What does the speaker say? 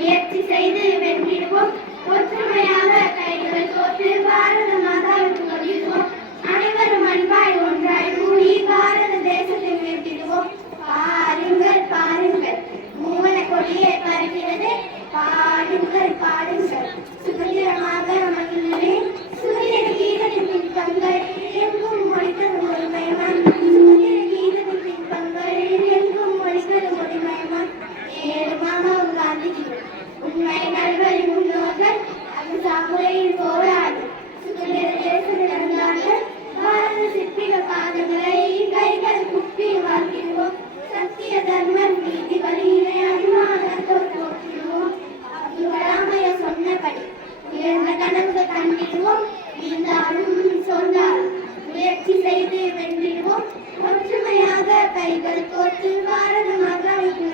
முயற்சி செய்து வென்றிடுவோம். ஒற்றுமையாக கைகள் கோர்த்து பாரத மாதாவுக்கு வலியுறுவோம். அனைவரும் அன்பாய் ஒன்றாய் கூடி பாரத தேசத்தை உயர்த்திடுவோம். பாருங்கள் பாருங்கள் மூவன கொடியே பறக்கிறது. பாடுங்கள் பாடுங்கள் சுதந்திரமாக மகிழ்ந்தே. சூரியன கீதத்தின் பின்பங்கள் எங்கும் ஒழித்தது ஒளிமயமான். சூரியன கீதத்தின் பின்பங்கள் எங்கும் ஒழித்தது ஒளிமயமான். ஏழு மாமாவும் காந்திஜி உண்மை நல்வழி முன்னோர்கள் அகிம்சா முறையில் போராடி சுதந்திர தேசம் நடந்தார்கள். பாரத சிற்பிகள் பாதங்களை கைகள் குப்பி வாழ்த்திடுவோம். சத்திய தர்மம் நீதி வழியினை அபிமானத்தோடு போற்றிடுவோம். அப்துல் கலாமைய சொன்னபடி உயர்ந்த கனவுகள் கண்டிடுவோம். இருந்தாலும் சொன்னாலும் முயற்சி செய்து வென்றிடுவோம். ஒற்றுமையாக கைகள் கோர்த்து பாரத மாதாவுக்கு